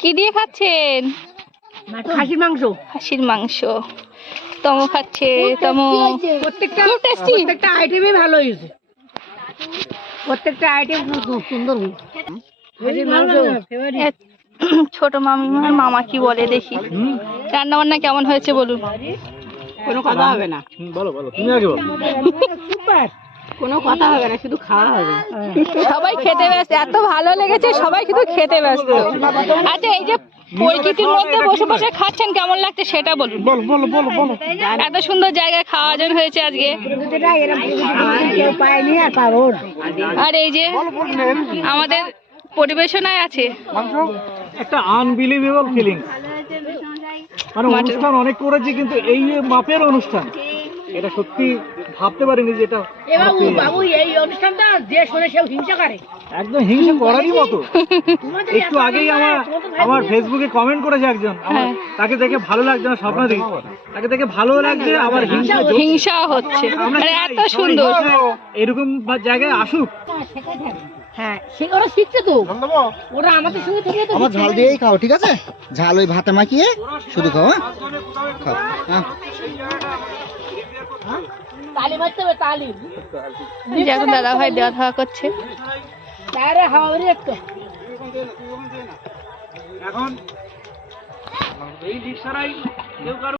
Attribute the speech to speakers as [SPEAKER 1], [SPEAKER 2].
[SPEAKER 1] কি দিয়ে খাচ্ছেন?
[SPEAKER 2] খাসির মাংস।
[SPEAKER 1] হাসির মাংস। তমো খাচ্ছে তমো।
[SPEAKER 2] প্রত্যেকটা
[SPEAKER 1] খুব টেস্টি
[SPEAKER 2] প্রত্যেকটা আইটেমই ভালো হয়েছে। প্রত্যেকটা আইটেম খুব সুন্দর খাসির
[SPEAKER 1] ছোট মামিমার মামা কি বলে দেখি। রান্না বান্না কেমন হয়েছে বলুন?
[SPEAKER 2] কোনো কথা হবে না।
[SPEAKER 3] বলো বলো। তুমি আগে বলো।
[SPEAKER 2] সুপার কোনো কথা হবে না শুধু খাওয়া হবে।
[SPEAKER 1] সবাই খেতে ব্যস্ত এত ভালো লেগেছে সবাই কিন্তু খেতে ব্যস্ত। আচ্ছা এই যে প্রকৃতির মধ্যে বসে বসে খাচ্ছেন কেমন লাগছে সেটা বলুন।
[SPEAKER 3] বলো বলো বলো বলো।
[SPEAKER 1] এত সুন্দর জায়গায় খাওয়া আয়োজন হয়েছে আজকে।
[SPEAKER 2] আর
[SPEAKER 1] এই যে আমাদের পরিবেশনায় আছে।
[SPEAKER 3] একটা আনবিলিভেবল ফিলিং মানে অনুষ্ঠান অনেক করেছি কিন্তু এই মাপের অনুষ্ঠান এটা সত্যি ভাবতে পারিনি যে এটা
[SPEAKER 2] এ বাবু বাবু এই অনুষ্ঠানটা যে শোনে সেও হিংসা করে।
[SPEAKER 3] একদম হিংসা করারই মতো। একটু আগেই আমার আমার ফেসবুকে কমেন্ট করেছে একজন।
[SPEAKER 1] হ্যাঁ।
[SPEAKER 3] তাকে দেখে ভালো লাগছে না স্বপ্নাদি। তাকে দেখে ভালো লাগছে আবার হিংসা
[SPEAKER 1] হিংসা হচ্ছে। এত সুন্দর।
[SPEAKER 3] এরকম জায়গায় আসুক।
[SPEAKER 2] হ্যাঁ সে ওরা শিখছে তো। ওরা আমাদের সঙ্গে থেকে তো
[SPEAKER 4] আমার ঝাল দিয়েই খাও ঠিক আছে? ঝাল ওই ভাতে মাখিয়ে শুধু খাও হ্যাঁ। খাও হচ্ছে
[SPEAKER 2] তালি মারতে হবে তালি
[SPEAKER 1] এই যে এখন দাদা ভাই দেওয়া থাওয়া করছে।
[SPEAKER 3] এখন এই রিক্সারাই কেউ